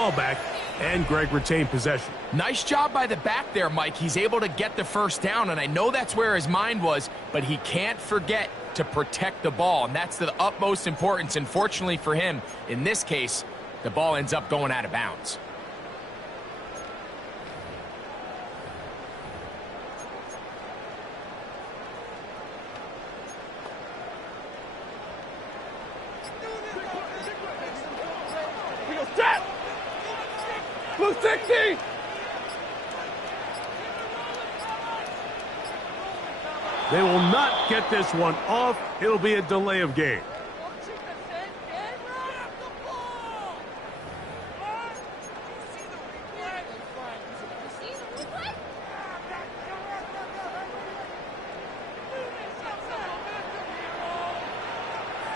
ball back, and Greg retained possession. Nice job by the back there, Mike. He's able to get the first down, and I know that's where his mind was, but he can't forget to protect the ball, and that's the utmost importance. And fortunately for him, in this case, the ball ends up going out of bounds. Blue 60! They will not get this one off. It'll be a delay of game.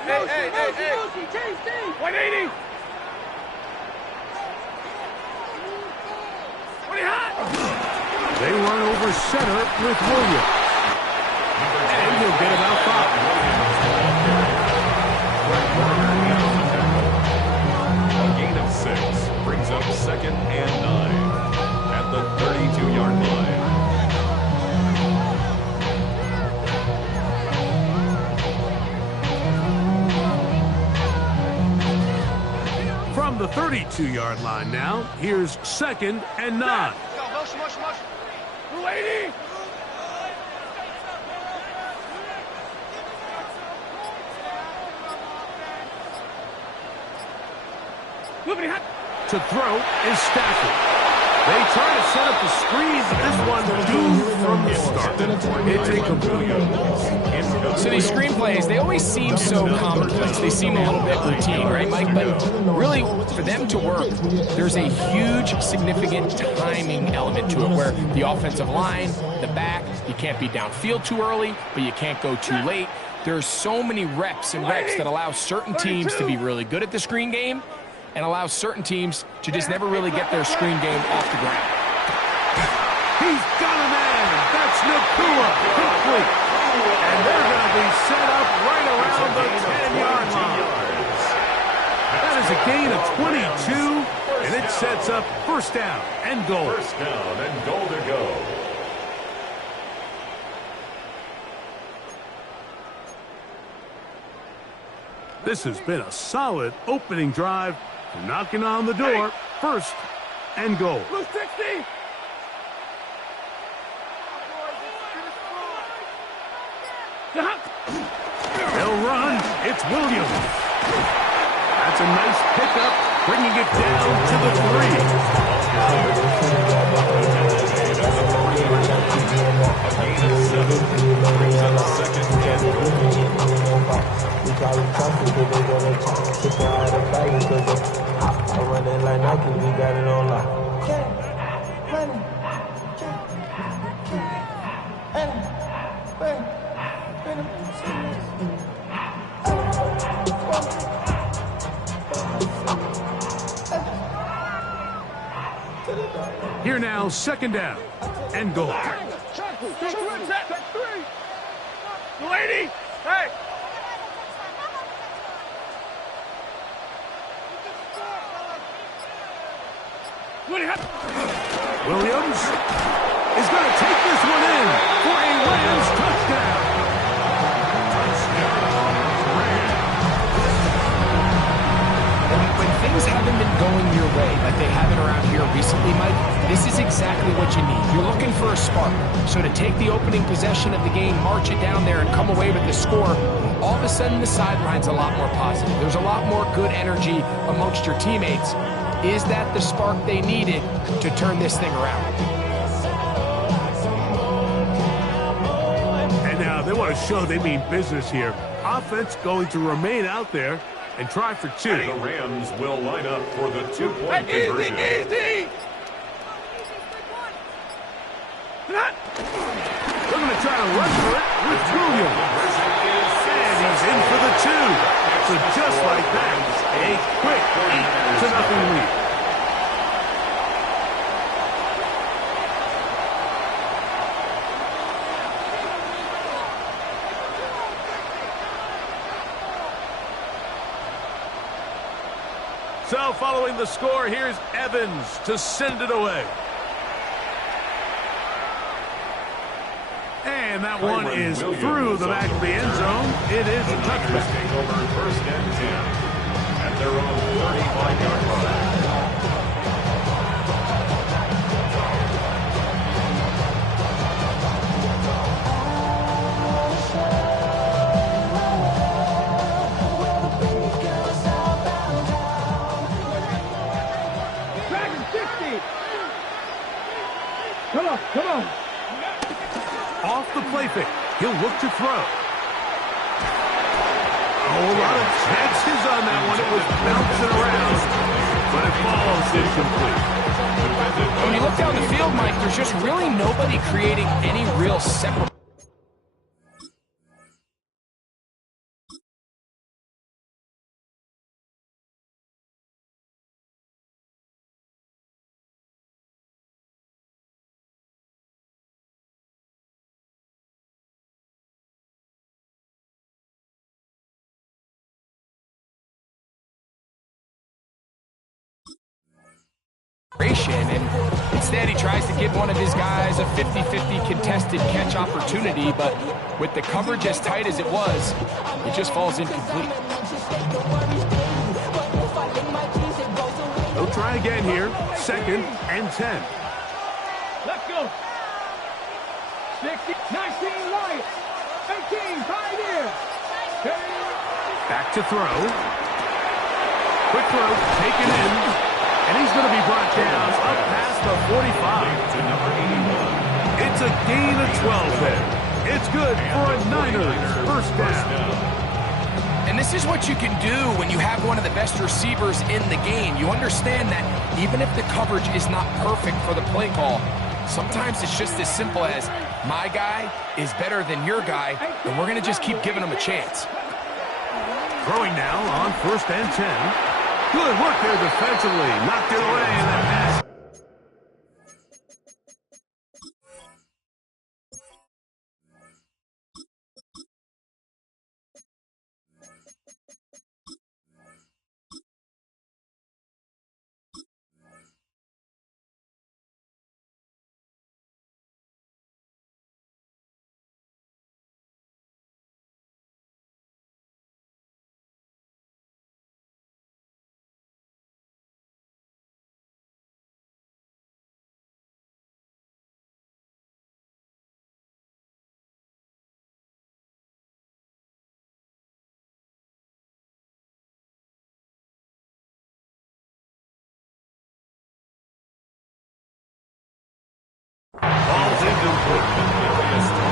Hey! 180! They run over center with Williams. And he'll get about 5. A gain of 6 brings up 2nd and 9 at the 32-yard line. From the 32-yard line now, here's 2nd and 9. Motion. 280! To throw is Stafford. They try to set up the screens. This one doomed from the start. It's incomplete. So these screenplays, they always seem so commonplace. They seem a little bit routine, right, Mike? But really, for them to work, there's a huge, significant timing element to it where the offensive line, the back, you can't be downfield too early, but you can't go too late. There's so many reps that allow certain teams to be really good at the screen game and allow certain teams to just never really get their screen game off the ground. He's got a man. That's Nacua. Complete. And they're going to be set up right around the 10-yard line. That is a gain of 22, and it sets up first down and goal. First down and goal to go. This has been a solid opening drive. Knocking on the door. First and goal. Blue 60! They'll run. It's Williams. That's a nice pickup, bringing it down to the 3. Here now, second down and goal. Check 3. 280! Hey! Williams is going to take this one in for a Rams touchdown. When things haven't been going your way like they haven't around here recently, Mike, this is exactly what you need. You're looking for a spark. So to take the opening possession of the game, march it down there, and come away with the score, all of a sudden the sideline's a lot more positive. There's a lot more good energy amongst your teammates. Is that the spark they needed to turn this thing around? And now they want to show they mean business here. Offense going to remain out there and try for 2. The Rams will line up for the 2-point conversion. Easy! They're going to try to run for it with Williams. And he's in for the 2. So just like that, a quick 8-0 lead. So following the score, here's Evans to send it away. And that one is through the back of the end zone. It is a touchback. Over first and 10 at their own 35-yard line. Come on, come on. Off the play fake. He'll look to throw. Oh, a lot of chances on that one. It was bouncing around, but it falls incomplete. When you look down the field, Mike, there's just really nobody creating any real separate. And instead he tries to give one of his guys a 50-50 contested catch opportunity, but with the coverage as tight as it was, it just falls incomplete. They'll try again here. 2nd and 10. Let's go. 60, 19 right. 18, Pioneer. Back to throw. Quick throw, taken in. And he's going to be brought down up past the 45 to number 81. It's a gain of 12 there. It's good for a Niners first down. And this is what you can do when you have one of the best receivers in the game. You understand that even if the coverage is not perfect for the play call, sometimes it's just as simple as my guy is better than your guy, and we're going to just keep giving him a chance. Throwing now on 1st and 10. Good work there defensively. Knocked it away in that pass. Ball's incomplete.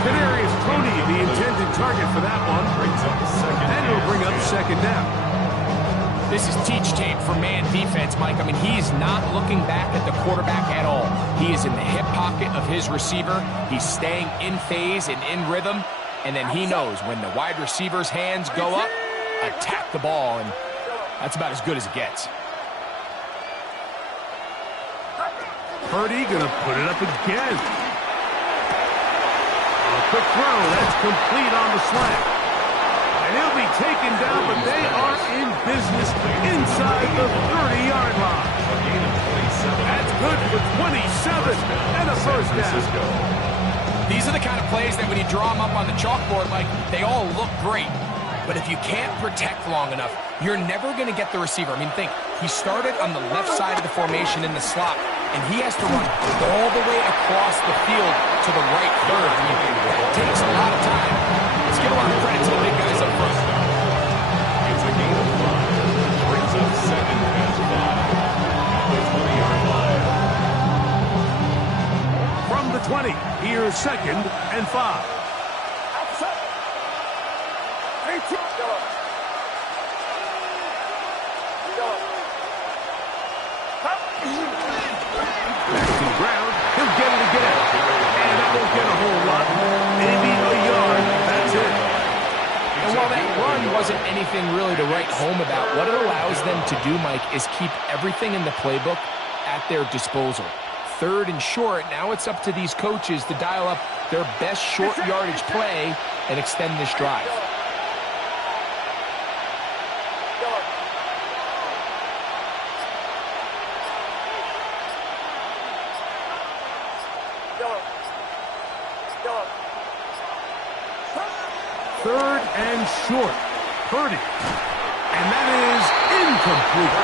Kadarius Toney, the intended target for that one. And it'll bring up 2nd down. This is teach tape for man defense, Mike. I mean, he's not looking back at the quarterback at all. He is in the hip pocket of his receiver. He's staying in phase and in rhythm. And then he knows when the wide receiver's hands go up, attack the ball. And that's about as good as it gets. Purdy going to put it up again. A quick throw. That's complete on the slant. And he'll be taken down, but they are in business inside the 30-yard line. That's good for 27 and a first down. These are the kind of plays that when you draw them up on the chalkboard, Mike, they all look great. But if you can't protect long enough, you're never going to get the receiver. I mean, think, he started on the left side of the formation in the slot, and he has to run all the way across the field to the right third. I mean, it takes a lot of time. Let's give a lot of credit to the big guys up front. It's a gain of 5. Brings up 2nd and 5 at the 20-yard line. From the 20, here's 2nd and 5. Back to the ground. He'll get it again. And that won't get a whole lot. Maybe a yard. That's it. And while that run wasn't anything really to write home about, what it allows them to do, Mike, is keep everything in the playbook at their disposal. 3rd and short, now it's up to these coaches to dial up their best short yardage play and extend this drive. third and short. Purdy. And that is incomplete.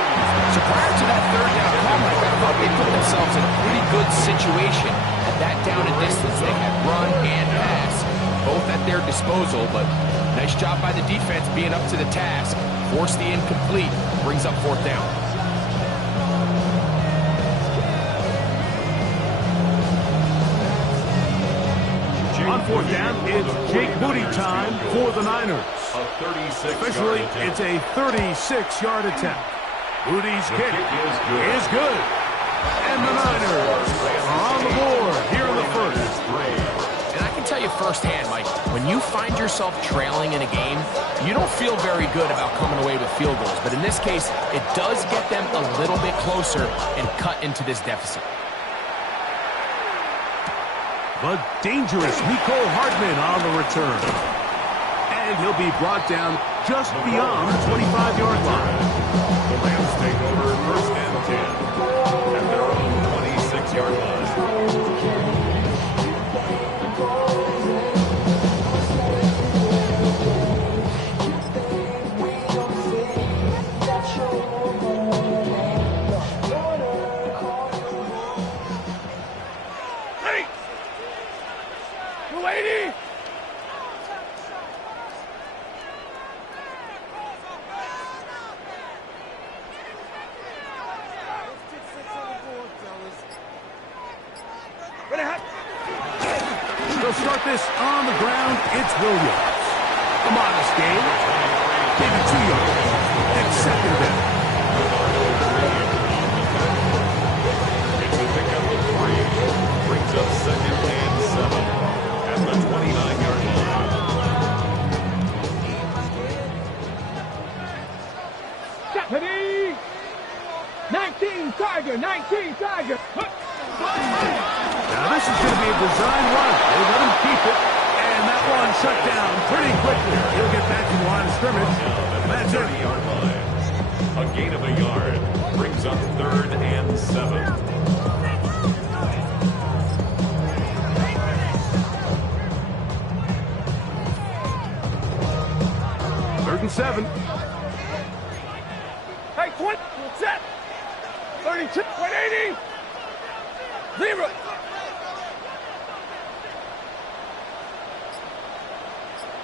So prior to that third down call, Mike, I thought they put themselves in a pretty good situation at that down and distance. They had run and pass, both at their disposal, but nice job by the defense being up to the task. Force the incomplete, brings up fourth down. On fourth down, it's Jake Moody time for the Niners. Officially, it's a 36-yard attempt. Moody's kick is good. And the Niners are on the board here in the first. And I can tell you firsthand, Mike, when you find yourself trailing in a game, you don't feel very good about coming away with field goals. But in this case, it does get them a little bit closer and cut into this deficit. The dangerous Mecole Hardman on the return. And he'll be brought down just beyond the 25-yard line. The Rams take over first and 10 at their own 26-yard line. They'll start this on the ground. It's Williams. A modest gain. Maybe 2 yards. It's second down. It's a pickup of 3. Brings up second and 7 at the 29-yard line. Deputy! 19 Tiger, 19 Tiger. Now this is going to be a design run. They let him keep it, and that one shut down pretty quickly. He'll get back to the line of scrimmage. That's it. 30-yard line. A gain of a yard brings up third and 7. Third and 7. Hey, 20, set. 32, 180. 0.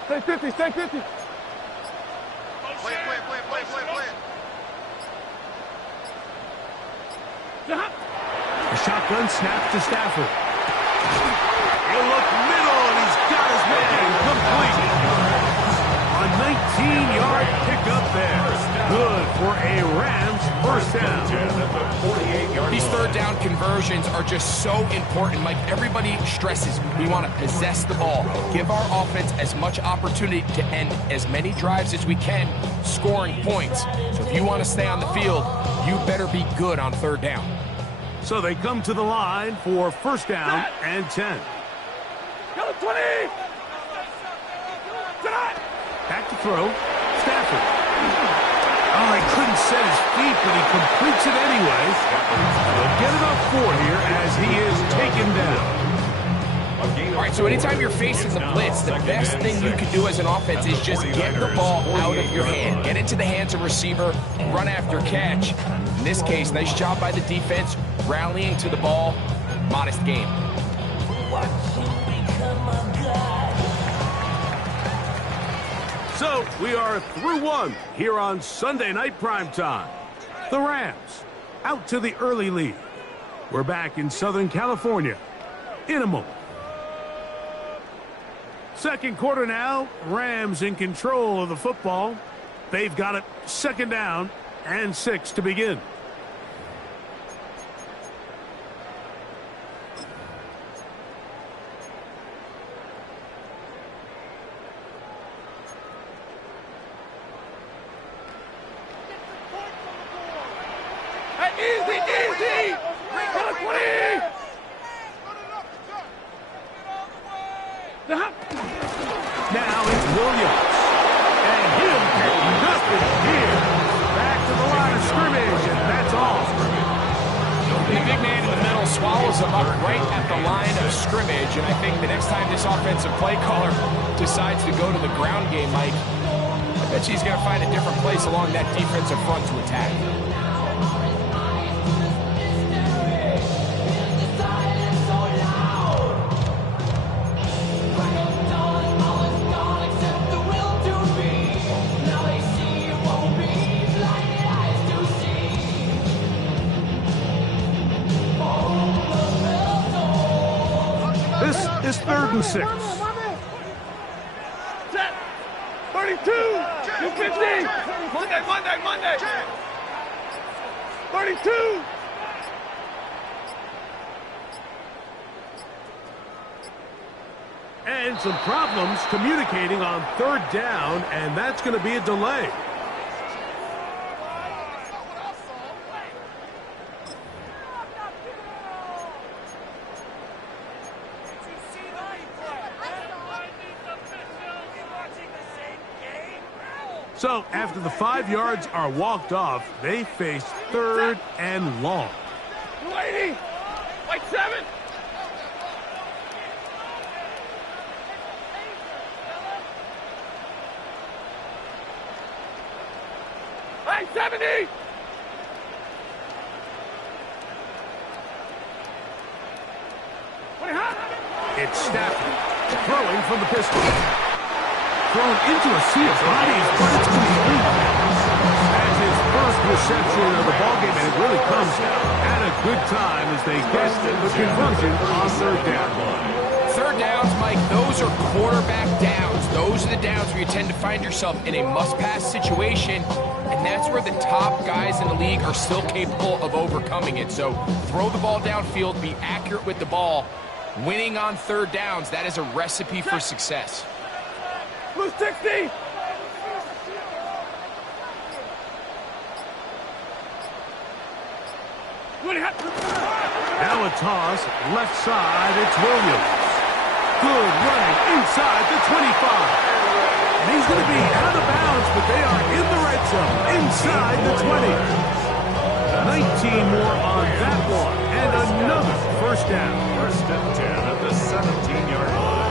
Stay 50, stay 50. Play. The shotgun snap to Stafford. He'll look middle, and he's got his man complete. A 19-yard pickup there. Good for a Rams first down. These third down conversions are just so important. Mike, everybody stresses we want to possess the ball, give our offense as much opportunity to end as many drives as we can, scoring points. So if you want to stay on the field, you better be good on third down. So they come to the line for first down and 10. Go 20. Back to throw. Stafford. Oh, he couldn't set his feet, but he completes it anyway. He'll get enough for here as he is taken down. All right, so anytime you're facing the blitz, the best thing you can do as an offense is just get the ball out of your hand. Get into the hands of receiver, run after catch. In this case, nice job by the defense, rallying to the ball. Modest game. So we are through one here on Sunday Night Primetime. The Rams out to the early lead. We're back in Southern California in a moment. Second quarter now, Rams in control of the football. They've got it second down and 6 to begin. Easy. Go 20. Now it's Williams. And he'll get nothing here. Back to the line of scrimmage, and that's all. And the big man in the middle swallows him up right at the line of scrimmage. And I think the next time this offensive play caller decides to go to the ground game, Mike, I bet he's going to find a different place along that defensive front to attack. This is 3rd and 6. Set. 32. 250. Monday. 32. And some problems communicating on 3rd down, and that's going to be a delay. So, after the 5 yards are walked off, they face 3rd and long. 280. White 7. White 70. It's Stafford throwing from the pistol. Thrown into a sea of bodies, but it's complete. As his first reception of the ballgame, and it really comes at a good time as they get the conversion on 3rd down. 3rd downs, Mike, those are quarterback downs. Those are the downs where you tend to find yourself in a must-pass situation, and that's where the top guys in the league are still capable of overcoming it. So throw the ball downfield, be accurate with the ball. Winning on 3rd downs, that is a recipe for success. Blue 60. Now a toss, left side, it's Williams. Good running inside the 25. And he's going to be out of bounds, but they are in the red zone, inside the 20. 19 more on that one, and another 1st down. 1st and 10 at the 17-yard line.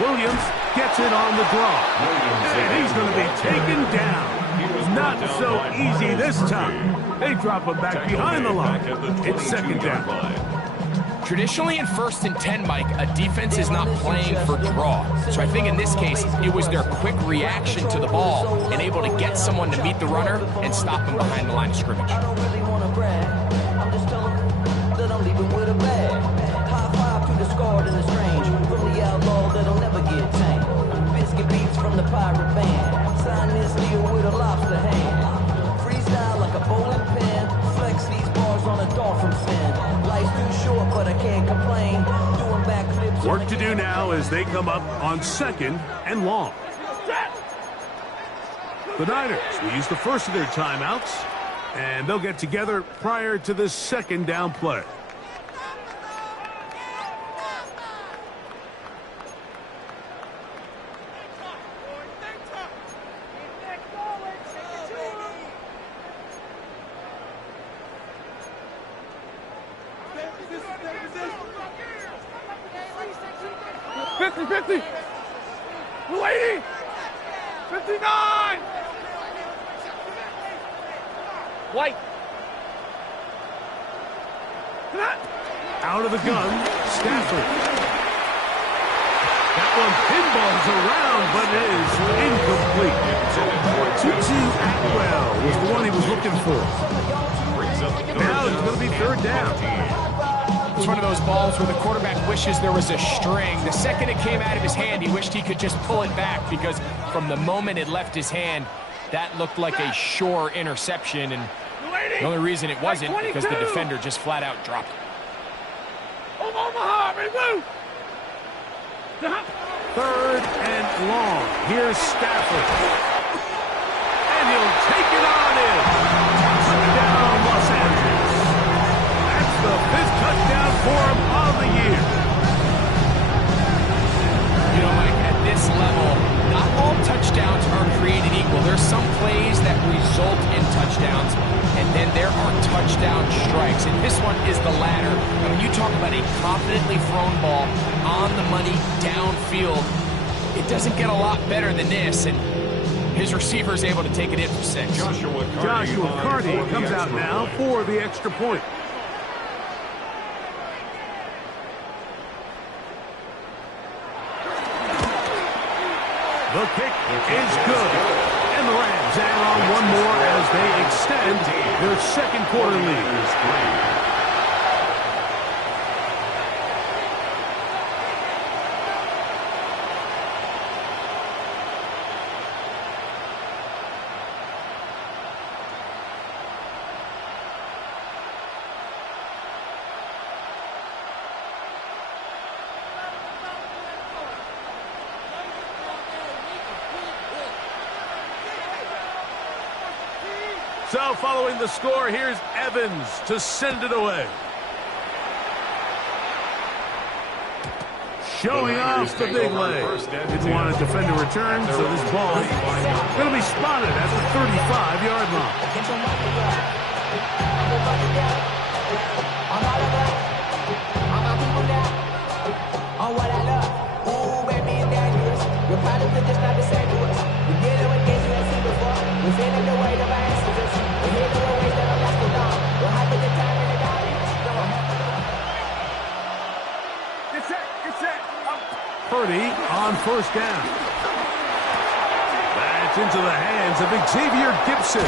Williams gets it on the draw. And he's going to be taken down. Not so easy this time. They drop him back behind the line. It's 2nd down. Traditionally in 1st and 10, Mike, a defense is not playing for draw. So I think in this case, it was their quick reaction to the ball and able to get someone to meet the runner and stop him behind the line of scrimmage. I don't really want to brag. I'm just telling that I'm leaving with a bag. High five to the scarred and the strange. From the outlaw that'll never get tamed. Biscuit beats from the pirate band. Sign this deal with a lobster hand. Freestyle like a bowling pin. Flex these bars on a dolphin fin. Life's too short, but I can't complain. Doing backflips. Work to do now as they come up on 2nd and long. The Niners will use the first of their timeouts, and they'll get together prior to the 2nd down play. Lady! 59! White. Out of the gun, Stafford. That one pinballs around, but it is incomplete. Tutu Atwell was the one he was looking for. Now it's going to be 3rd down. It's one of those balls where the quarterback wishes there was a string. The second it came out of his hand, he wished he could just pull it back because from the moment it left his hand, That looked like a sure interception, and the only reason it wasn't because the defender just flat out dropped it. Omaha, move! Third and long. Here's Stafford. And he'll take it on in. Touchdown, Los Angeles. That's the 5th touchdown for him of the year. You know, Mike, at this level, not all touchdowns are created equal. There's some plays that result in touchdowns, and then there are touchdown strikes. And this one is the latter. I mean, you talk about a confidently thrown ball on the money downfield. It doesn't get a lot better than this, and his receiver is able to take it in for 6. Joshua Carty comes out now for the extra point. The kick is good. And the Rams add on one more as they extend their second quarter lead. So following the score, here's Evans to send it away. Showing off the big leg. Didn't want a defender return, so this ball is going to be spotted at the 35-yard line. Purdy on first down. That's into the hands of Xavier Gibson.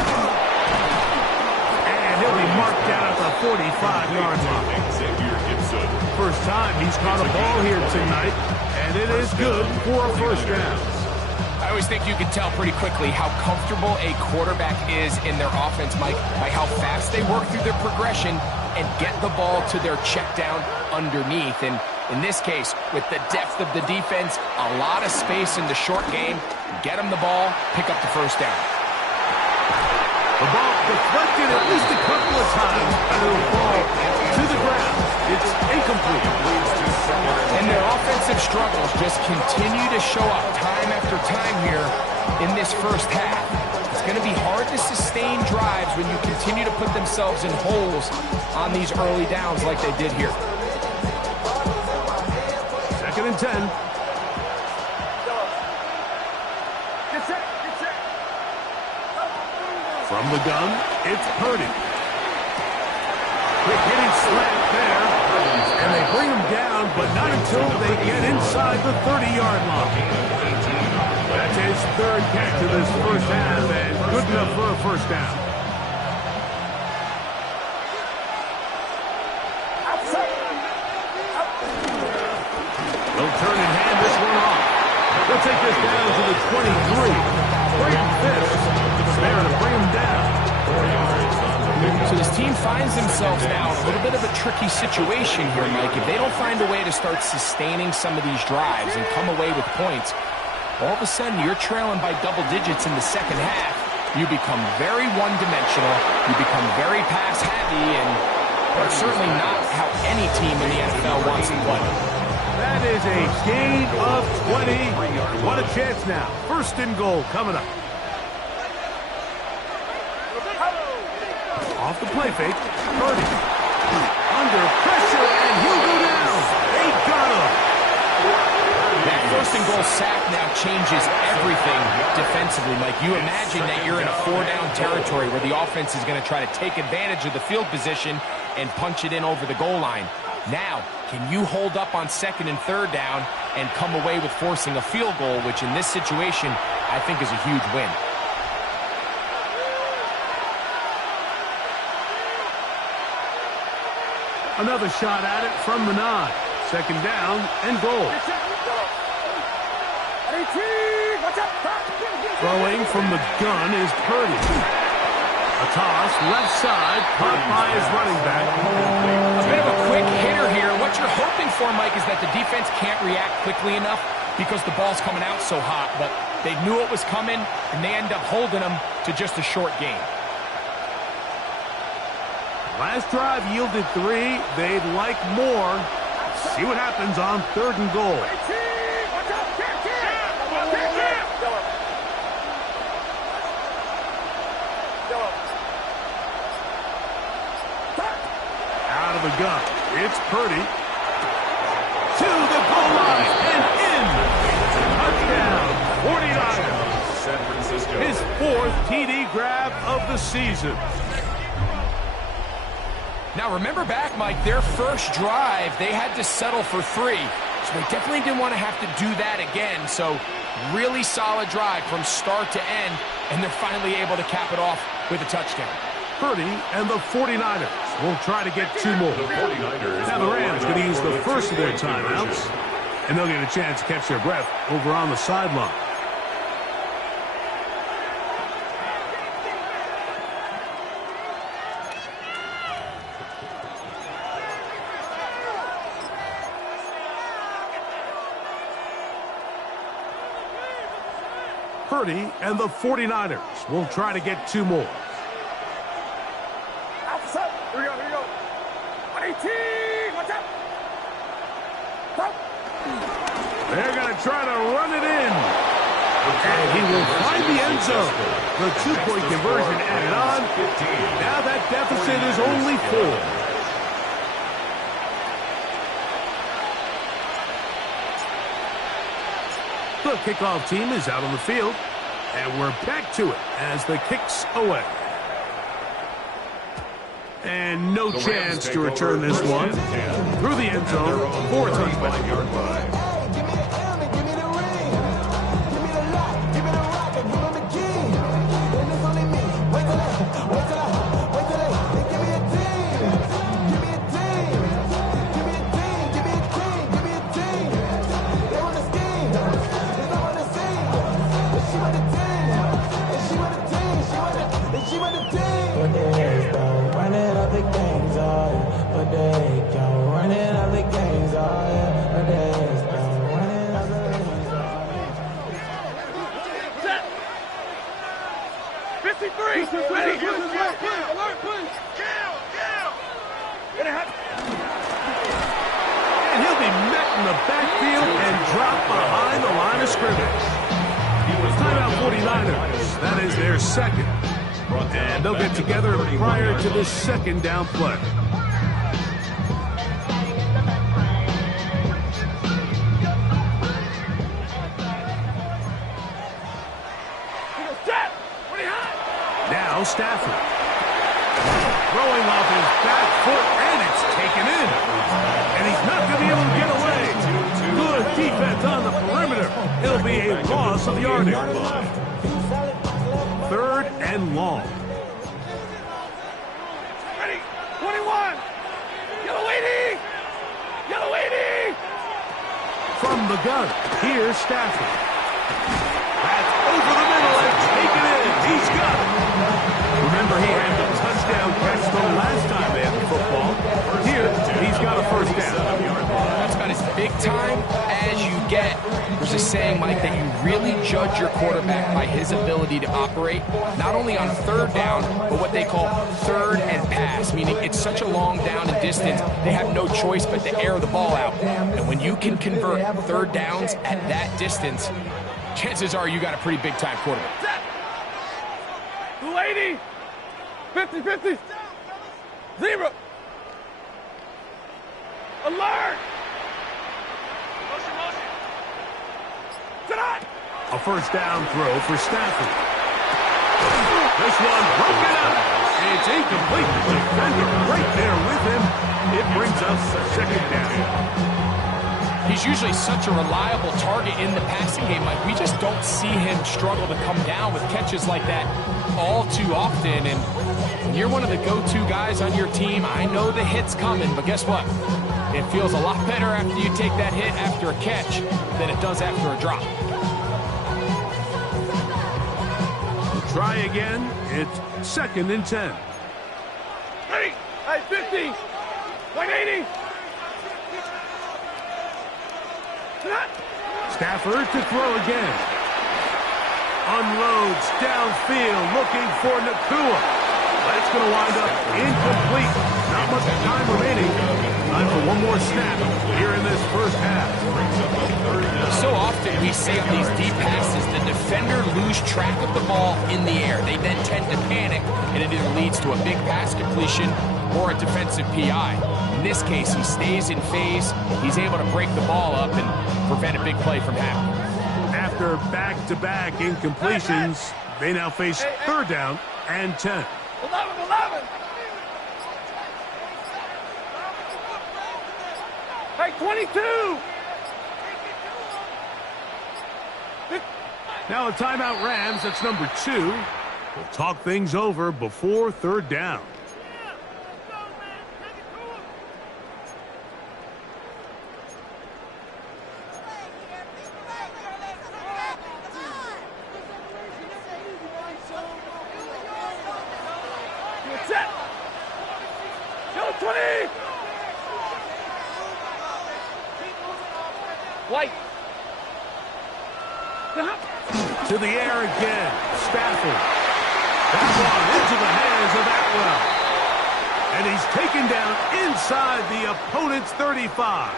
And he'll be marked down at the 45-yard line. Xavier Gibson. First time he's caught a ball here tonight, and it is good for a first down. I always think you can tell pretty quickly how comfortable a quarterback is in their offense, Mike, by how fast they work through their progression and get the ball to their check down underneath. And in this case, with the depth of the defense, a lot of space in the short game, get them the ball, pick up the first down. The ball deflected at least a couple of times, and it'll fall to the ground. It's incomplete. And their offensive struggles just continue to show up time after time here in this first half. It's going to be hard to sustain drives when you continue to put themselves in holes on these early downs like they did here. 2nd and 10. From the gun, it's Purdy. Quick hitting slant there. And they bring him down, but not until they get inside the 30-yard line. That's his 3rd catch of this first half, and good enough for a first down. They'll turn and hand this one off. They'll take this down to the 23. Brayden Fisk there to bring him down. So this team finds themselves now in a little bit of a tricky situation here, Mike. If they don't find a way to start sustaining some of these drives and come away with points, all of a sudden you're trailing by double digits in the second half. You become very one-dimensional. You become very pass-heavy, and that's certainly not how any team in the NFL wants to play. That is a gain of 20. What a chance now. 1st and goal coming up. Off the play fake, Purdy. Under pressure, and he'll go down. They got him. That 1st and goal sack now changes everything defensively, Mike. You imagine that you're in a 4-down territory where the offense is going to try to take advantage of the field position and punch it in over the goal line. Now, can you hold up on 2nd and 3rd down and come away with forcing a field goal, which in this situation, I think is a huge win. Another shot at it from the 9. 2nd down and goal. Throwing from the gun is Purdy. A toss, left side, caught by his running back. A bit of a quick hitter here. What you're hoping for, Mike, is that the defense can't react quickly enough because the ball's coming out so hot. But they knew it was coming, and they end up holding them to just a short gain. Last drive yielded 3. They'd like more. See what happens on 3rd and goal. Out of the gun, it's Purdy. To the goal line and in. Touchdown, 49ers. San Francisco. His 4th TD grab of the season. Now, remember back, Mike, their first drive, they had to settle for 3. So they definitely didn't want to have to do that again. So really solid drive from start to end, and they're finally able to cap it off with a touchdown. Purdy and the 49ers will try to get 2 more. The 49ers. Now the Rams going to use the first of their timeouts, and they'll get a chance to catch their breath over on the sideline. Purdy and the 49ers will try to get 2 more. Here we go. 18, watch out. They're going to try to run it in. And he will find the end zone. The 2-point conversion added on. Now that deficit is only 4. The kickoff team is out on the field, and we're back to it as the kick's away. And no chance to return this one through the end zone for a touchdown. And he'll be met in the backfield and dropped behind the line of scrimmage. Timeout 49ers. That is their second. And they'll get together prior to this second down play. Now Stafford. Throwing off his back foot, and it's taken in. And he's not going to be able to get away. Good defense on the perimeter. It'll be a loss of yardage. 3rd and long. Ready, 21. Yellow 80. Yellow 80. From the gun, here's Stafford. That's over the middle and taken in. He's got it. Remember, he had the touchdown catch the last time they had the football. Here, he's got a first down. That's about as big time as you get. There's a saying, Mike, that you really judge your quarterback by his ability to operate, not only on 3rd down, but what they call 3rd and pass, meaning it's such a long down and distance, they have no choice but to air the ball out. And when you can convert 3rd downs at that distance, chances are you got a pretty big-time quarterback. 280. 50-50. 0. Alert. A first down throw for Stafford. This one broken up. It's incomplete. The defender right there with him. It brings up 2nd down. He's usually such a reliable target in the passing game. Like, we just don't see him struggle to come down with catches like that all too often. And when you're one of the go-to guys on your team, I know the hit's coming, but guess what? It feels a lot better after you take that hit after a catch than it does after a drop. try again. It's 2nd and 10. Hey, 50. 180. Stafford to throw again. Unloads downfield looking for Nacua. That's going to wind up incomplete. Not much time remaining. Time for one more snap here in this first half. So often we see on these deep passes, the defender lose track of the ball in the air. They then tend to panic, and it either leads to a big pass completion or a defensive PI. In this case, he stays in phase. He's able to break the ball up and prevent a big play from happening. After back-to-back incompletions, they now face 3rd down and 10. 11. Hey, 22. Now a timeout Rams, that's number 2. We'll talk things over before 3rd down. Set. Go 20. White. To the air again. Stafford. That one into the hands of Atwell. And he's taken down inside the opponent's 35.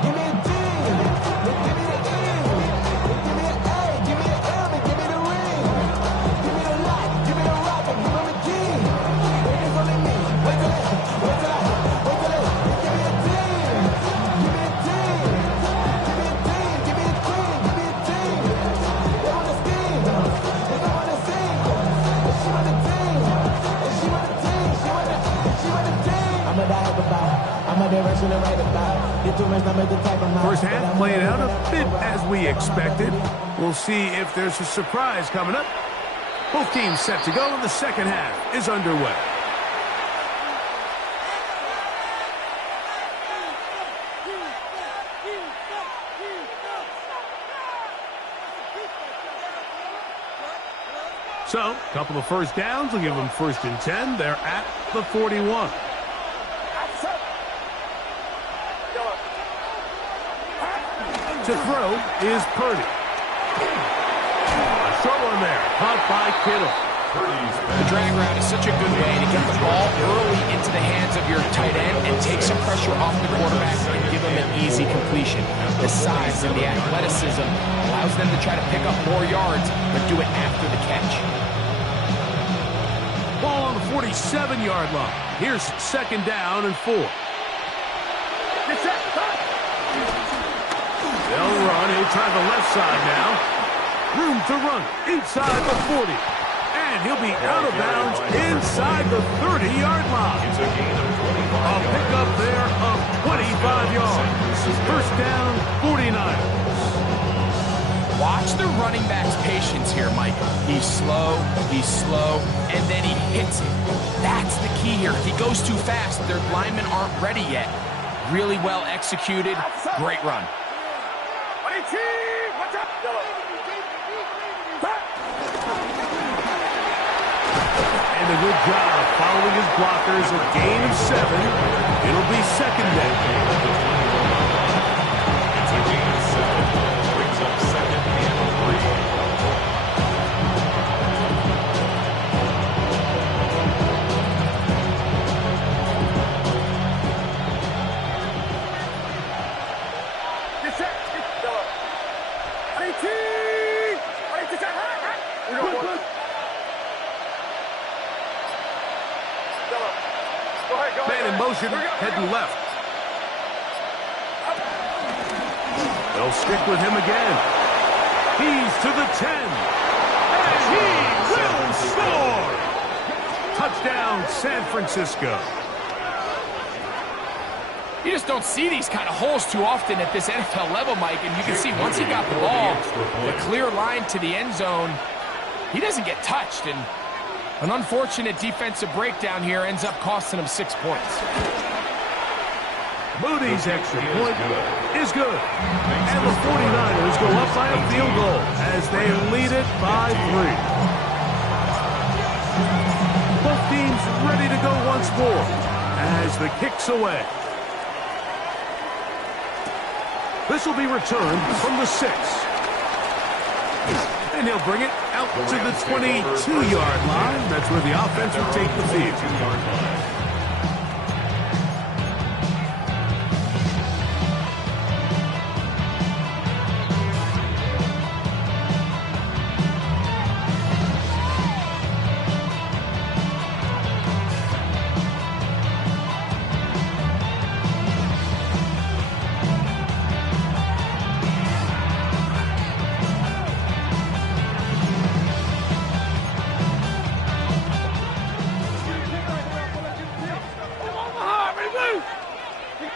Give me a D. Give me the E. Give me an A. Give me an M. And give me the ring. Give me the lock. Give me the rock. And give me the key. Wait, it's only me. Wait till it. Give me a team. Give me a team. Give me a team. Give me a team. Give me a team. They want to scheme. They don't want to sing. And she want the team. And she want the team. She want the team. I'm a die about. I'm a direction to write about. First half playing out a bit as we expected. We'll see if there's a surprise coming up. Both teams set to go, and the second half is underway. So, a couple of first downs will give them 1st and 10. They're at the 41. To throw is Purdy. A short one there, caught by Kittle. The drag route is such a good way to get the ball early into the hands of your tight end and take some pressure off the quarterback and give him an easy completion. The size and the athleticism allows them to try to pick up more yards, but do it after the catch. Ball on the 47-yard line. Here's 2nd down and 4. They'll run. He'll try the left side now. Room to run inside the 40. And he'll be out of bounds inside the 30-yard line. It's a gain of 25. A pickup there of 25 yards. 1st down, 49ers. Watch the running back's patience here, Mike. He's slow, and then he hits it. That's the key here. If he goes too fast, their linemen aren't ready yet. Really well executed. Great run. And a good job following his blockers. A gain of 7. It'll be 2nd down. It's a gain of 7. Brings up 2nd and 3. Man in motion, heading left. They'll stick with him again. He's to the 10. And he will score! Touchdown, San Francisco. You just don't see these kind of holes too often at this NFL level, Mike. And you can see once he got the ball, the clear line to the end zone, he doesn't get touched. And an unfortunate defensive breakdown here ends up costing him 6 points. Moody's extra point is good. And the 49ers go up by a field goal as they lead it by 3. Both teams ready to go once more as the kick's away. This will be returned from the 6. And he'll bring it out to the 22-yard line. That's where the offense will take the field.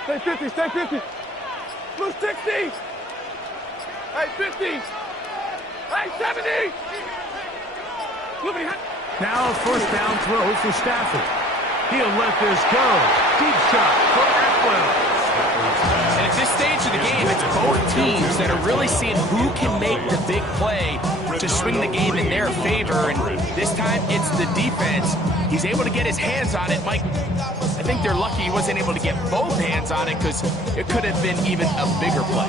Stay 50, stay 50. Blue 60. Hey, 50. Hey, 70. Now a first down throw for Stafford. He'll let this go. Deep shot for Atwell. And at this stage of the game, it's both teams that are really seeing who can make the big play to swing the game in their favor. And this time, it's the defense. He's able to get his hands on it. Mike, I think they're lucky he wasn't able to get both hands on it because it could have been even a bigger play.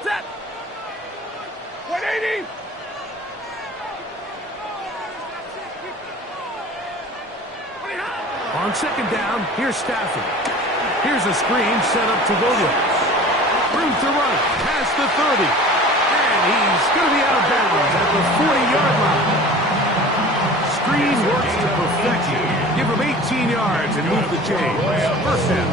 Set. 180. On second down, here's Stafford. Here's a screen set up to Williams. Room to run, past the 30. And he's going to be out of bounds at the 40-yard line. Screen works to perfection. Give him 18 yards and move the chains. First down.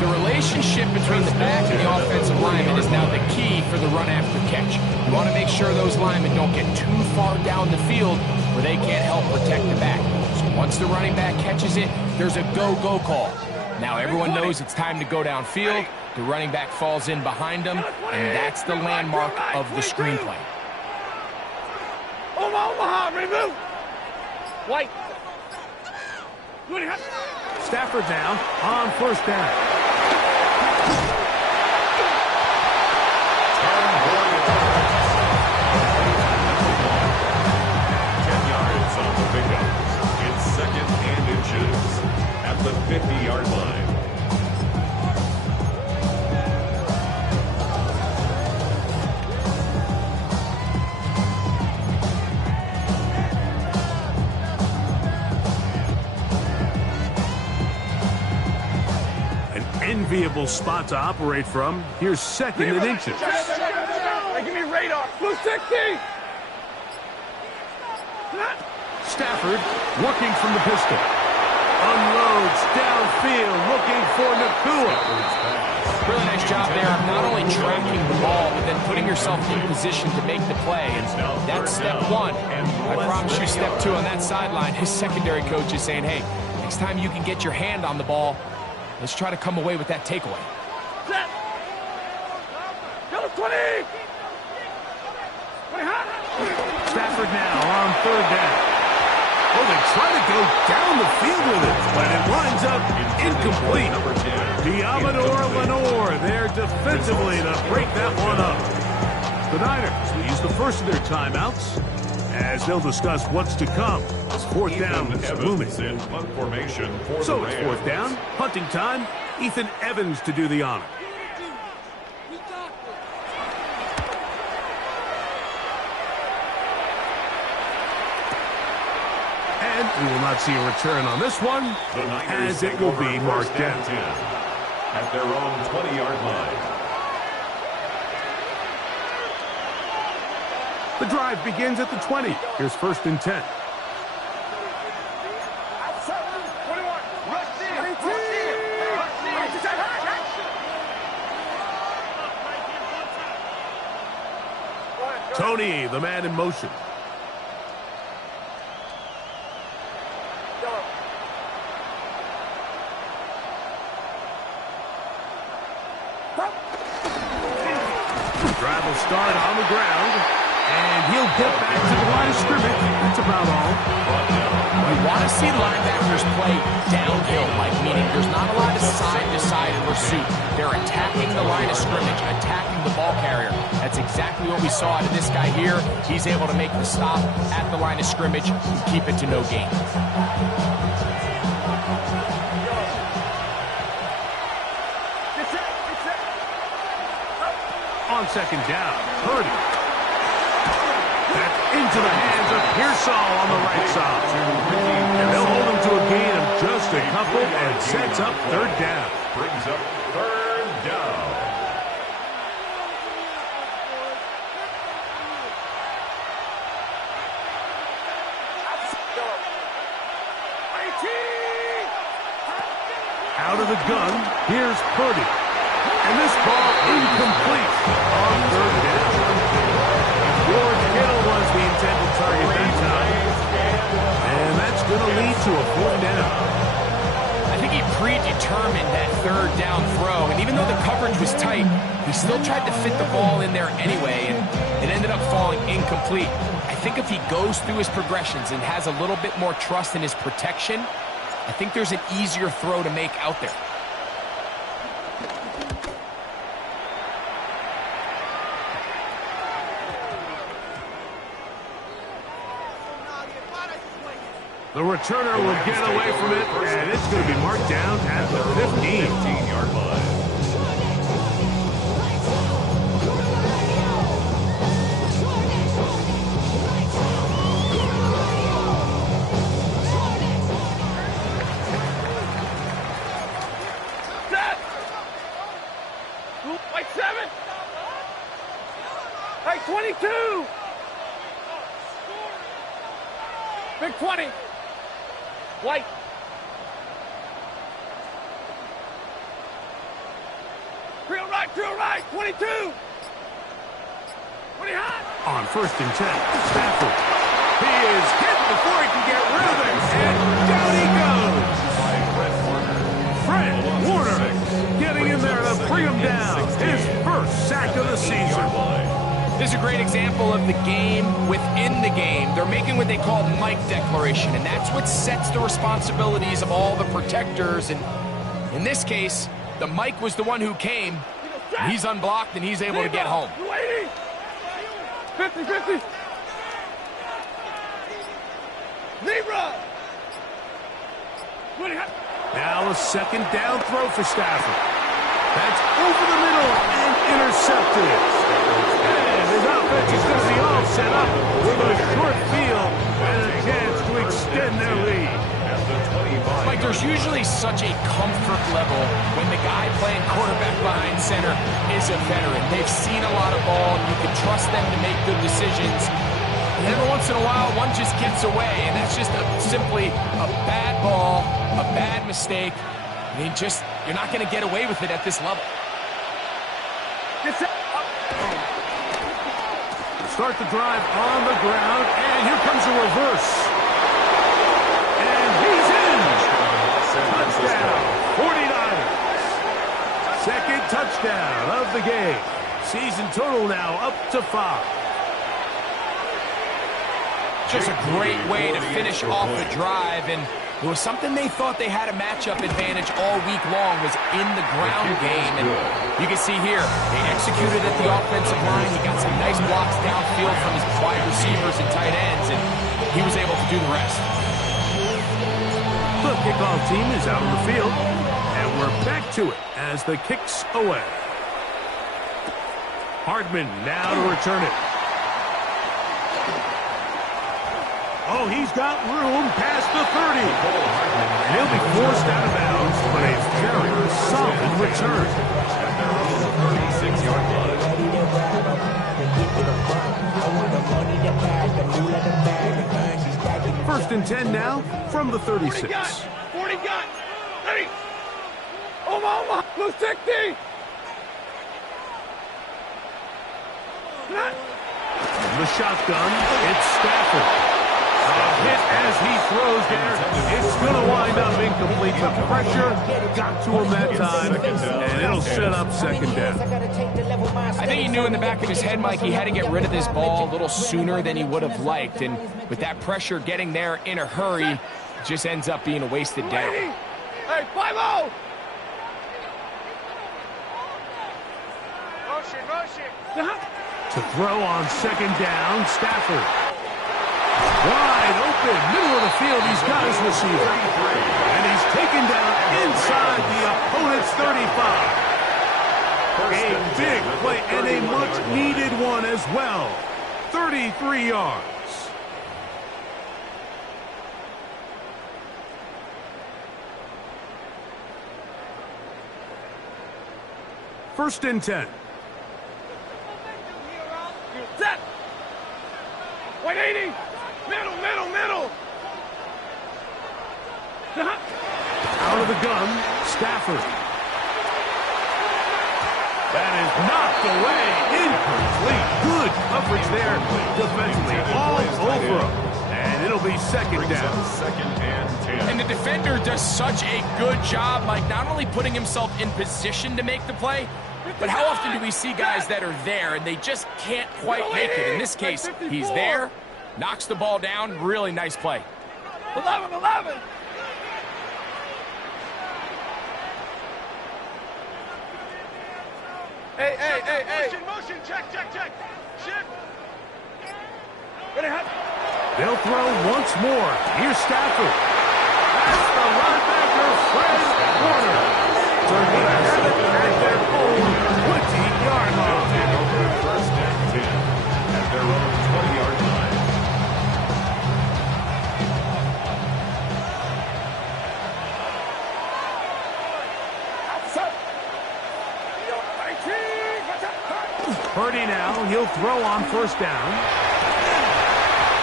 The relationship between the back and the offensive lineman is now the key for the run after catch. You want to make sure those linemen don't get too far down the field where they can't help protect the back. So once the running back catches it, there's a go-go call. Now everyone knows it's time to go downfield. The running back falls in behind him, and that's the landmark of the screenplay. Omaha, remove. White. Stafford now on first down. At the 50-yard line. An enviable spot to operate from. Here's second and inches. Hey, give me radar. Blue 60. Stafford working from the pistol. Unloads downfield, looking for Nakua. Really nice job there of not only tracking the ball, but then putting yourself in position to make the play. And that's step one. I promise you step two on that sideline. His secondary coach is saying, hey, next time you can get your hand on the ball, let's try to come away with that takeaway. Set. Go 20. Stafford now on third down. Oh, they try to go down the field with it, but it winds up incomplete. Diamador Lenore there defensively to break that one up. The Niners will use the first of their timeouts as they'll discuss what's to come. It's fourth down is looming. In punt formation for So the it's Rams. fourth down, punting time. Ethan Evans to do the honor. And we will not see a return on this one, The Niners as it take will over be first marked down down. 10 at their own 20-yard line. The drive begins at the 20. Here's first and 10. Tony, the man in motion. Drive will start on the ground, and he'll get back to the line of scrimmage. That's about all. You want to see linebackers play downhill, like meaning there's not a lot of side-to-side pursuit. They're attacking the line of scrimmage, attacking the ball carrier. That's exactly what we saw out of this guy here. He's able to make the stop at the line of scrimmage and keep it to no gain. On second down, Purdy. That's into the hands of Pearsall on the right side. And they'll hold him to a gain of just a couple and sets up third down. Brings up third down. Out of the gun, here's Purdy. And this ball incomplete on third down. George Kittle was the intended target that time. And that's going to lead to a fourth down. I think he predetermined that third down throw, and even though the coverage was tight, he still tried to fit the ball in there anyway, and it ended up falling incomplete. I think if he goes through his progressions and has a little bit more trust in his protection, I think there's an easier throw to make out there. The returner will get away from it, and it's going to be marked down at the 15-yard line. White 7. Hey, 22. Big 20. White. Drill right, 22. 20 hot. On first and 10, Stafford. He is hit before he can get rid of it, and down he goes. Fred Warner getting in there to bring him down. His first sack of the season. This is a great example of the game within the game. They're making what they call Mike declaration, and that's what sets the responsibilities of all the protectors. And in this case, the Mike was the one who came. He's unblocked, and he's able to get home. 50-50. Zebra. Now a second down throw for Stafford. That's over the middle and intercepted. And his offense is going to be all set up with a short field and a chance to extend their lead. Mike, there's usually such a comfort level when the guy playing quarterback behind center is a veteran. They've seen a lot of ball, and you can trust them to make good decisions. And every once in a while, one just gets away, and that's just simply a bad ball, a bad mistake. I mean, you're not going to get away with it at this level. Start the drive on the ground, and here comes a reverse. And he's in. Touchdown, 49ers. Second touchdown of the game. Season total now up to 5. Just a great way to finish off the drive, and it was something they thought they had a matchup advantage all week long, was in the ground game. And you can see here, they executed at the offensive line. He got some nice blocks downfield from his wide receivers and tight ends, and he was able to do the rest. The kickoff team is out on the field, and we're back to it as the kick's away. Hardman now to return it. Oh, he's got room past the 30. And he'll be forced out of bounds on a very solid return. 36-yard line. First and 10 now from the 36. 40 gun. Ready. Omaha. Blue 60. The shotgun, it's Stafford. Hit as he throws there. It's going to wind up incomplete. The pressure got to him that time, and it'll set up second down. I think he knew in the back of his head, Mike, he had to get rid of this ball a little sooner than he would have liked. And with that pressure getting there in a hurry, it just ends up being a wasted down. Hey, 5-0! To throw on second down, Stafford. Wide open, middle of the field, he's got his receiver. And he's taken down inside the opponent's 35. A big play and a much-needed one as well. 33 yards. First and 10. Set! 180! Middle! Out of the gun, Stafford. That is knocked away. Incomplete. Good coverage there defensively. All over him. And it'll be second down. Second and 10. And the defender does such a good job, Mike, not only putting himself in position to make the play, but how often do we see guys that are there and they just can't quite make it? In this case, he's there, knocks the ball down. Really nice play. 11! Hey! Motion, check. Shift. They'll throw once more. Here's Stafford. That's the linebacker, Fred Warner. They're going to have it at their own 20-yard line. First and 10 at their own 20-yard line. Purdy now, he'll throw on first down.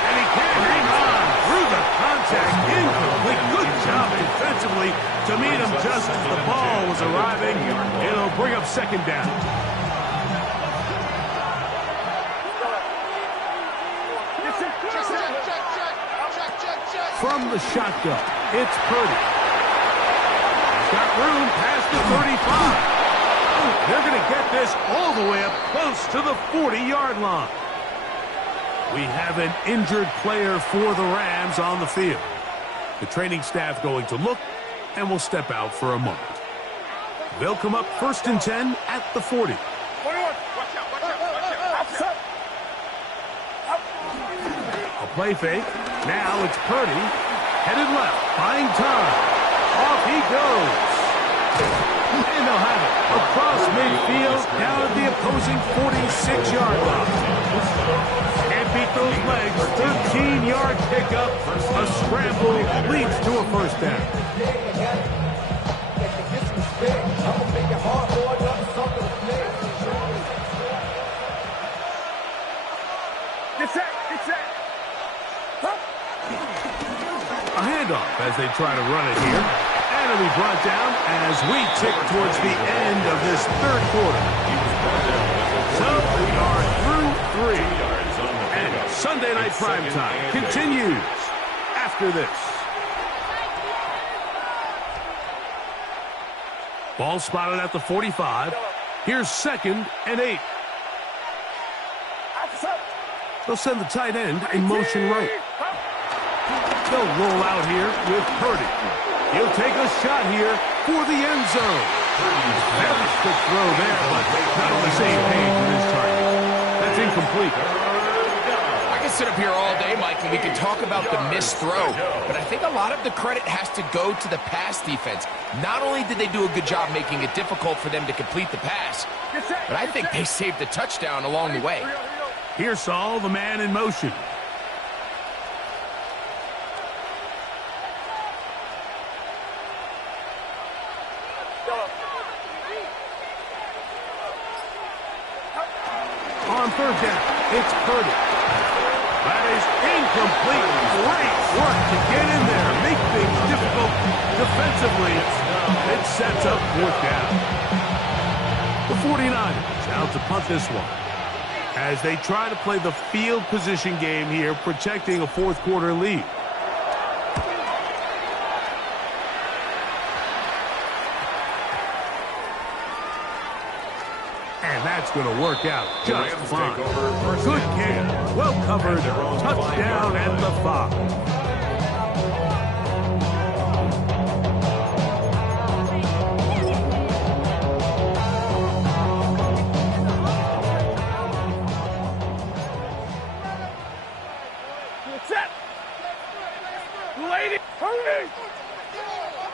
And he can't hang on through the contact. Incomplete. Good job defensively to meet him just as the ball was arriving. It'll bring up second down. From the shotgun, it's Purdy. He's got room past the 35. They're going to get this all the way up close to the 40-yard line. We have an injured player for the Rams on the field. The training staff going to look and will step out for a moment. They'll come up first and 10 at the 40. Watch out. A play fake. Now it's Purdy. Headed left. Buying time. Off he goes. And they'll have it across midfield down at the opposing 46-yard line. Can't beat those legs. 13-yard pickup. A scramble leads to a first down. A handoff as they try to run it here. And it'll be brought down as we tick towards the end of this third quarter. So we are through 3. And Sunday Night Primetime continues after this. Ball spotted at the 45. Here's second and 8. They'll send the tight end in motion right. They'll roll out here with Purdy. He'll take a shot here for the end zone. Very quick throw there, but not on the same page with his target. That's incomplete. I can sit up here all day, Mike, and we can talk about the missed throw, but I think a lot of the credit has to go to the pass defense. Not only did they do a good job making it difficult for them to complete the pass, but I think they saved the touchdown along the way. Here's Saul, the man in motion. On third down, it's Purdy. That is incomplete. Great work to get in there, make things difficult defensively. It sets up fourth down. The 49ers out to punt this one. as they try to play the field position game here, protecting a fourth-quarter lead. And that's going to work out just fine. Good catch, well covered, touchdown and the foul.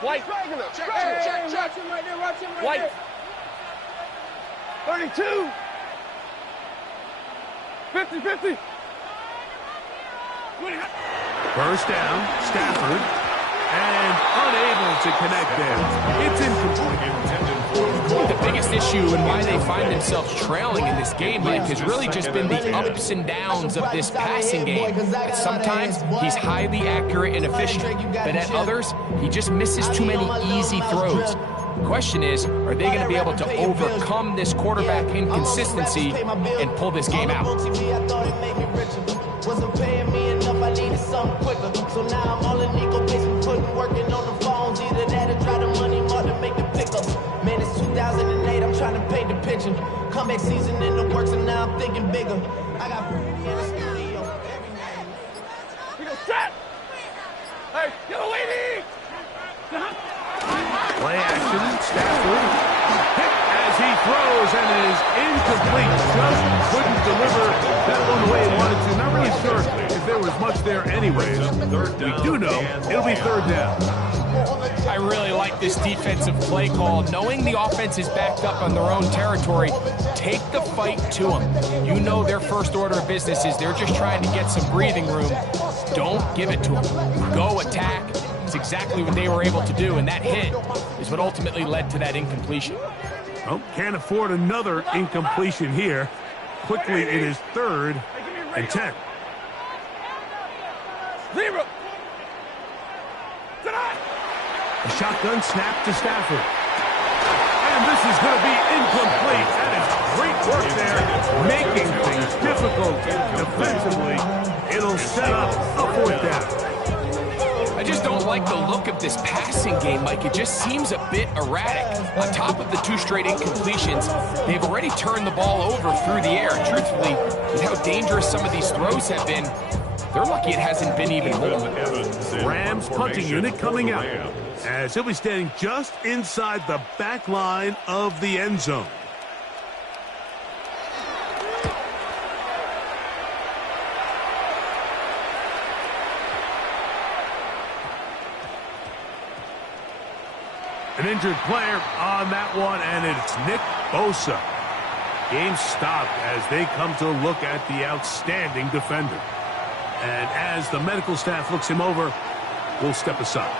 White. Check. White. 32. 50. First down, Stafford, and unable to connect there. It's incomplete. The biggest issue and why they find themselves trailing in this game, Mike, has really just been the ups and downs of this passing game. At sometimes, he's highly accurate and efficient, but at others, he just misses too many easy throws. The question is, are they going to be able to overcome this quarterback inconsistency and pull this game out? Wasn't paying me enough, I needed something quicker. So now I'm all in ego basement, putting working on the phones. Either that or try the money more to make the pickups. Man, it's 2008, I'm trying to paint the picture. Comeback season in the works, and now I'm thinking bigger. I got pretty in the studio. We go set. Hey, get a lady. Play action, Stafford. Hit as he throws and it is incomplete. Just couldn't deliver that one the way he wanted to. Not really sure if there was much there anyways. We do know it'll be third down. I really like this defensive play call. Knowing the offense is backed up on their own territory, take the fight to them. You know their first order of business is they're just trying to get some breathing room. Don't give it to them. Go attack. It's exactly what they were able to do, and that hit is what ultimately led to that incompletion. Oh, can't afford another incompletion here. Quickly, it is 3rd and 10. Zero. A shotgun snap to Stafford. And this is going to be incomplete. That is great work there, making things difficult defensively. It'll set up a fourth down. I just don't like the look of this passing game, Mike. It just seems a bit erratic. On top of the 2 straight incompletions, they've already turned the ball over through the air. Truthfully, with how dangerous some of these throws have been, they're lucky it hasn't been even more. Rams punting unit coming out as he'll be standing just inside the back line of the end zone. An injured player on that one, and it's Nick Bosa. Game stopped as they come to look at the outstanding defender. And as the medical staff looks him over, we'll step aside.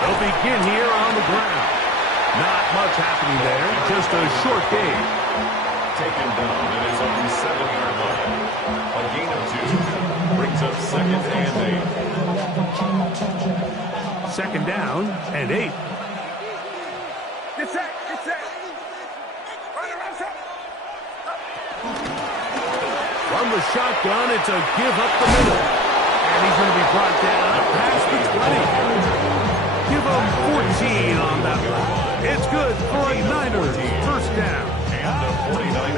They'll begin here on the ground. Not much happening there, just a short game. Taken down at his own 7-yard line. A gain of 2 brings up 2nd and 8. 2nd down and 8. Get set. Run around set. From the shotgun, it's a give up the middle. And he's going to be brought down past the 20. Give him 14 on that one. It's good for a Niners first down.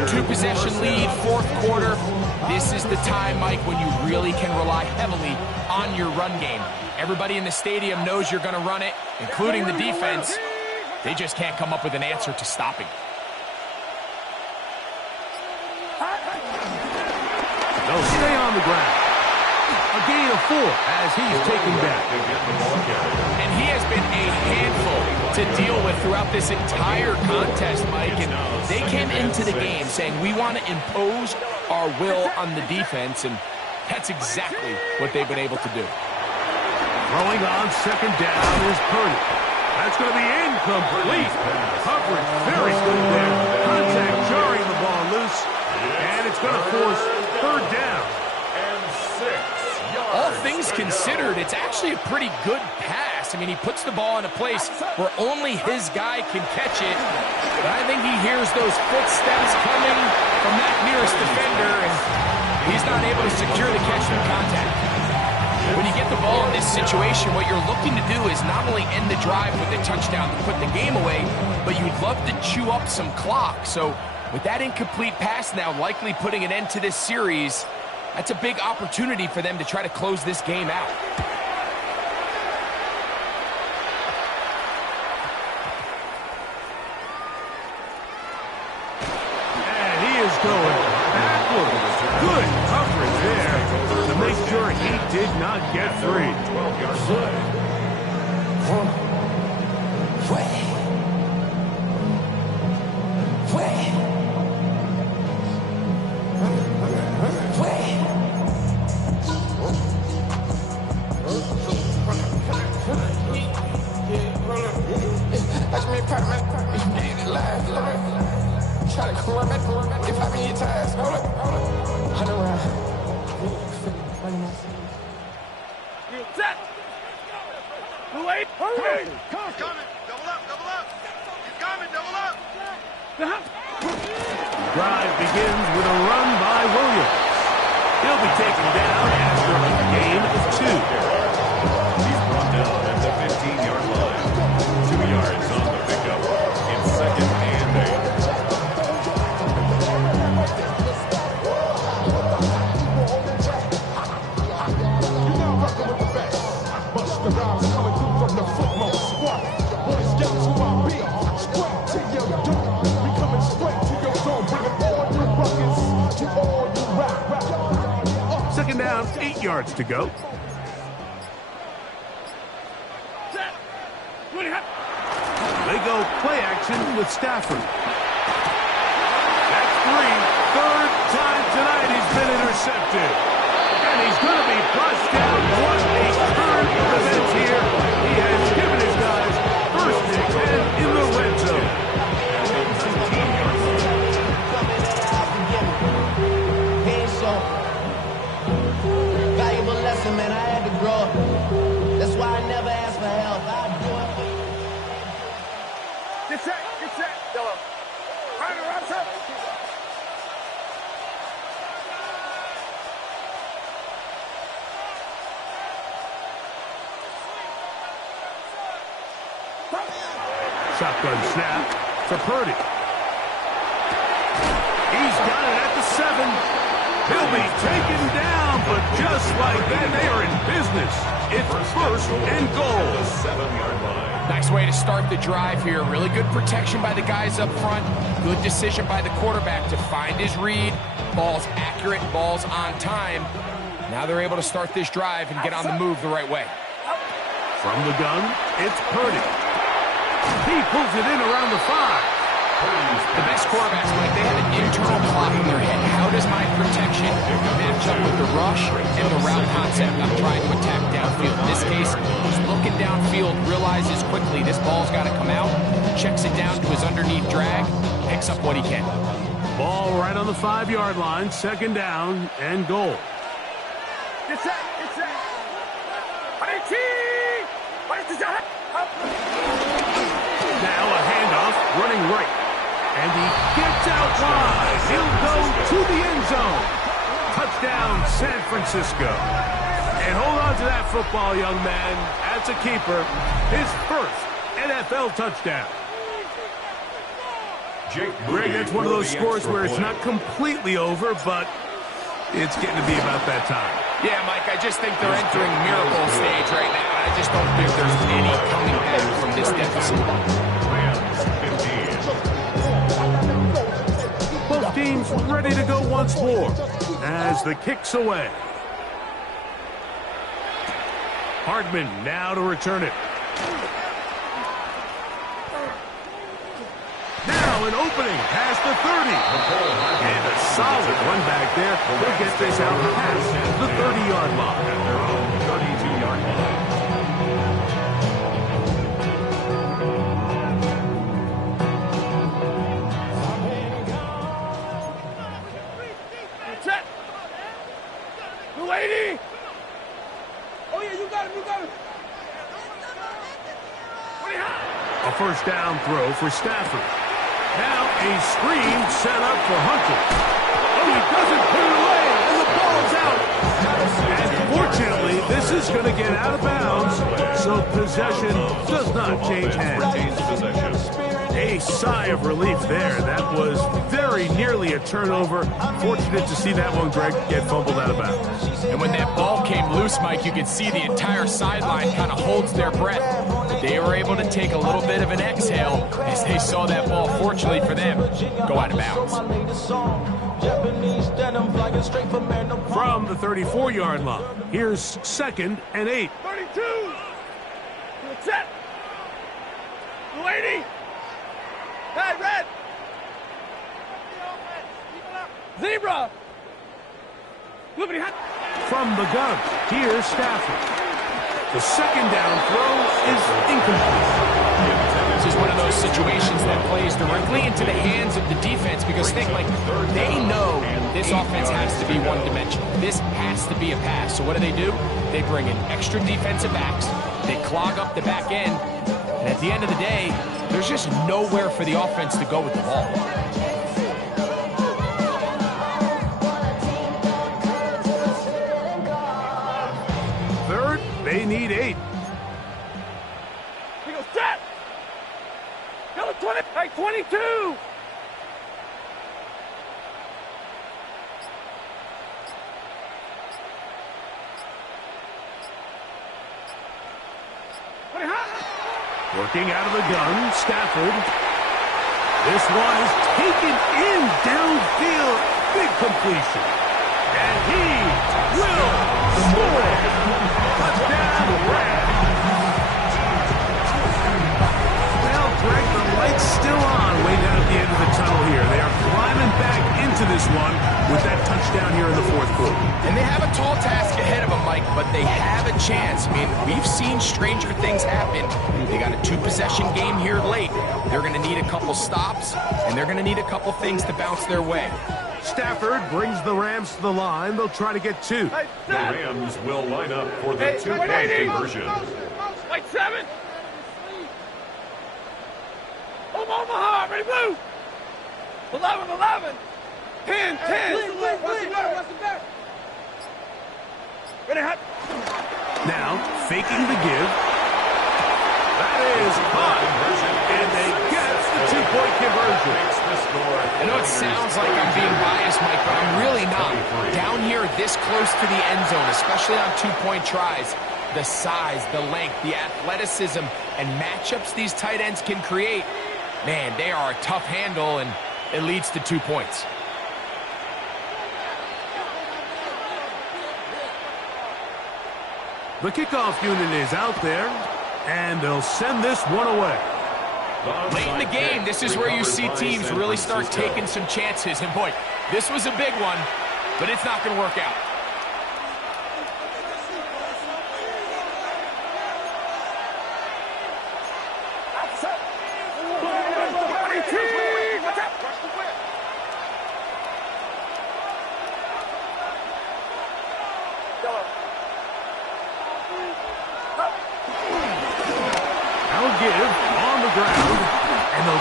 2-possession lead, 4th quarter. This is the time, Mike, when you really can rely heavily on your run game. Everybody in the stadium knows you're going to run it, including the defense. They just can't come up with an answer to stopping. They'll stay on the ground. A gain of 4 as he's taken back. And he has been a handful to deal with throughout this entire contest, Mike. And they came into the game saying, we want to impose our will on the defense, and that's exactly what they've been able to do. Throwing on 2nd down is Purdy. That's going to be incomplete. Coverage very good there. Contact jarring the ball loose. And it's going to force 3rd down. And 6. all things considered, it's actually a pretty good pass. I mean, he puts the ball in a place where only his guy can catch it. But I think he hears those footsteps coming from that nearest defender, and he's not able to secure the catch through contact. When you get the ball in this situation, what you're looking to do is not only end the drive with a touchdown to put the game away, but you'd love to chew up some clock. So with that incomplete pass now likely putting an end to this series, that's a big opportunity for them to try to close this game out. And he is going backwards. Good coverage there to make sure he did not get free. 12-yard line. Try to come back, if I be your tires, hold up, hunt around. Set. Wait. Hurry. Coming. Double up. He's coming. Double up. Drive begins with a run by Williams. He'll be taken down after a gain of 2. He's brought down at the 15-yard line. 2 yards on the pickup in 2nd and 8. Second down, 8 yards to go. They go play action with Stafford. That's 3. Third time tonight he's been intercepted. And he's going to be flushed down. What a turn of events here. He has given his guys first and 10 in the red zone. Valuable lesson, man. I had to grow up. That's why I never asked for help. I do it. Get set. Yellow. Right, set. Shotgun snap to Purdy. He's got it at the 7. He'll be taken down, but just like that, they are in business. It's first and goal. 7-yard line. Nice way to start the drive here. Really good protection by the guys up front. Good decision by the quarterback to find his read. Ball's accurate, ball's on time. Now they're able to start this drive and get on the move the right way. From the gun, it's Purdy. He pulls it in around the 5. The best quarterbacks, Mike, they have an internal clock in their head. How does my protection match up with the rush and the route concept I'm trying to attack downfield? In this case, he's looking downfield, realizes quickly this ball's got to come out, checks it down to his underneath drag, picks up what he can. Ball right on the 5-yard line, second down and goal. Get set. Now a handoff, running right. And he gets out wide. He'll go to the end zone. Touchdown, San Francisco. And hold on to that football, young man. As a keeper, his first NFL touchdown. Greg, that's one of those scores where it's not completely over, but it's getting to be about that time. Yeah, Mike, I just think they're entering miracle stage right now. I just don't think there's any coming back from this deficit. Both teams ready to go once more as the kick's away. Hardman now to return it. Now an opening past the 30. And a solid run back there. He'll get this out past the 30-yard line. At their own 32-yard line. Set. 280. A first down throw for Stafford. Now a screen set up for Hunter. Oh, he doesn't put it away, and the ball's out. And fortunately, this is going to get out of bounds, so possession does not change hands. A sigh of relief there. That was very nearly a turnover. Fortunate to see that one, Greg, get fumbled out of bounds. And when that ball came loose, Mike, you could see the entire sideline kind of holds their breath. They were able to take a little bit of an exhale as they saw that ball, fortunately for them, go out of bounds. From the 34-yard line, here's 2nd and 8. 32. Set. 280. Hey, red. Zebra. Liberty hot. From the gun, here's Stafford. The second down throw is incomplete. This is one of those situations that plays directly into the hands of the defense because think, like, they know this offense has to be one-dimensional. This has to be a pass. So what do? They bring in extra defensive backs. They clog up the back end. And at the end of the day, there's just nowhere for the offense to go with the ball. Third, they need 8. He goes, set. Go 20. Hey, 22. Working out of the gun, Stafford. This one is taken in downfield. Big completion. And he will score. Touchdown, Rams. Well, Greg, the light's still on way down at the end of the tunnel here. They are climbing back into this one with that touchdown here in the fourth quarter. And they have a tall task ahead of them, Mike, but they have a chance. I mean, we've seen stranger things happen. They got a 2-possession game here late. They're going to need a couple stops, and they're going to need a couple things to bounce their way. Stafford brings the Rams to the line. They'll try to get 2. Hey, The Rams will line up for the Hey, two-point 180. conversion. Like 7. Omaha, ready, move. 11. 10. Ready, hot. Now, faking the give. That is caught. And they get the 2-point conversion. I know it sounds like I'm being biased, Mike, but I'm really not. Down here this close to the end zone, especially on 2-point tries, the size, the length, the athleticism, and matchups these tight ends can create, man, they are a tough handle, and it leads to 2 points. The kickoff unit is out there, and they'll send this one away. Late in the game, this is where you see teams really start taking some chances. And boy, this was a big one, but it's not going to work out.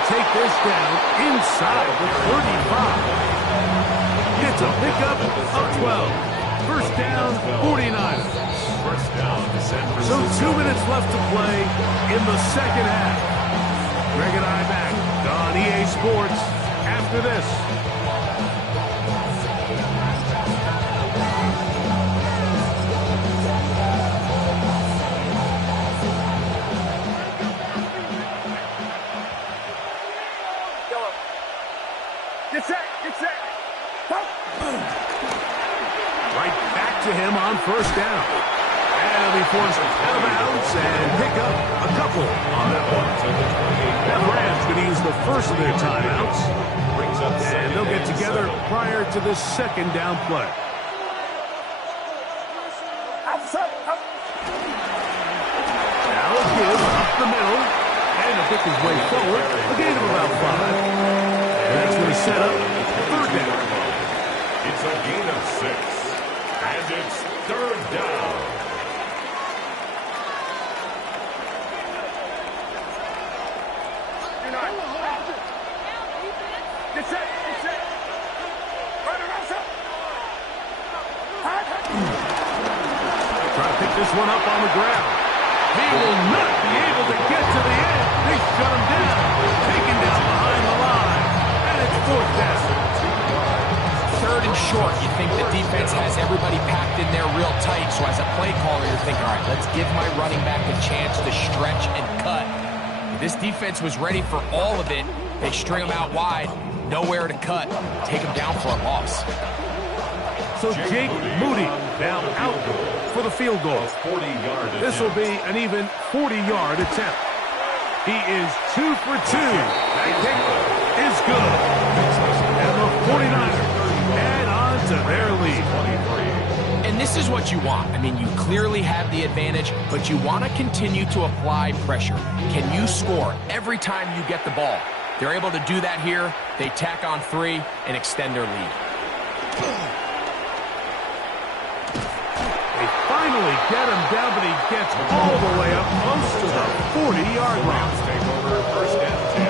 Take this down inside the 35. It's a pickup of 12. First down, 49. First down, San So Francisco. 2 minutes left to play in the second half. Greg and I back on EA Sports after this. Right back to him on first down. And he'll be forced out of bounds and pick up a couple on that one. Now the Rams going to use the first of their timeouts. And they'll get together prior to the second down play. Now a give up the middle. And he'll pick his way forward. A gain of about 5. And that's going to set up third down. It's a gain of 6. And it's third down. your nine. Get set. Get set. Right around, set. Try to pick this one up on the ground. He will not be able to get to the end. They shut him down. Taken down behind the line. And it's fourth down. Third and short, you think the defense has everybody packed in there real tight. So as a play caller, you're thinking, all right, let's give my running back a chance to stretch and cut. This defense was ready for all of it. They string him out wide, nowhere to cut. Take him down for a loss. So Jake Moody now out for the field goal. This will be an even 40-yard attempt. He is 2 for 2. That kick is good. And the 49ers add on to their lead. And this is what you want. I mean, you clearly have the advantage, but you want to continue to apply pressure. Can you score every time you get the ball? They're able to do that here. They tack on 3 and extend their lead. They finally get him down, but he gets all the way up close to the 40-yard line. Take over first and 10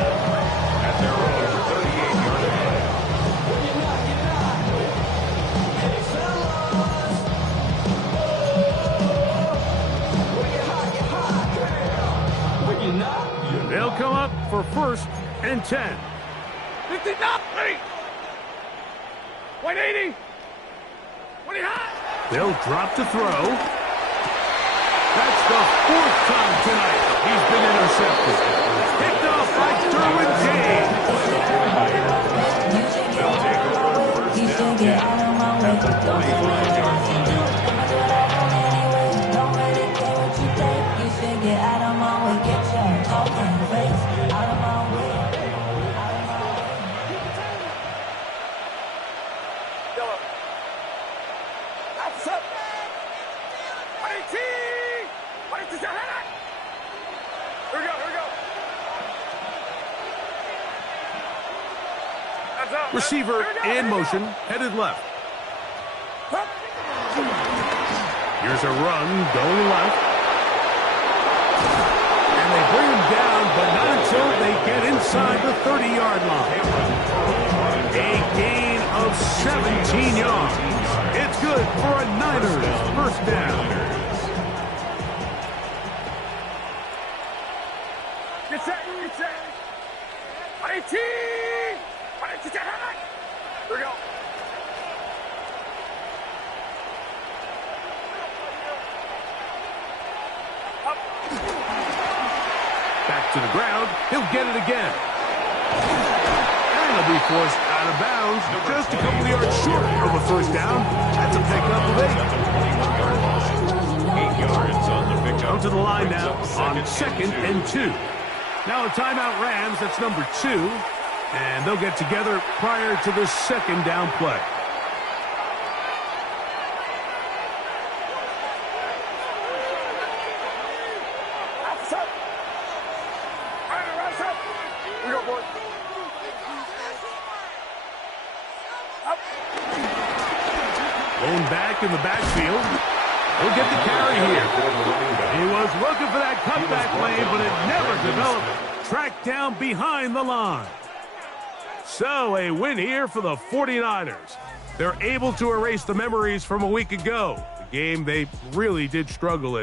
at their own 38-yard line. They'll come up for first and 10. 59. 180. 20 high. They'll drop to throw. That's the 4th time tonight he's been intercepted. Picked off by Derwin James. They'll take over first and 10 at the 45-yard line. Receiver in motion, headed left. Here's a run going left. And they bring him down, but not until they get inside the 30-yard line. A gain of 17 yards. It's good for a Niners first down. Get set. Get set. 18. Here we go. Back to the ground. He'll get it again. And he'll be forced out of bounds just a couple of yards short of a first down. That's a pickup of 8 yards on the pickup. Down to the line now on 2nd and 2. Now a timeout Rams. That's number 2. And they'll get together prior to the 2nd down play. Going back in the backfield. He'll get the carry here. He was looking for that cutback lane, but it never developed. Tracked down behind the line. So a win here for the 49ers. They're able to erase the memories from a week ago. The game they really did struggle in.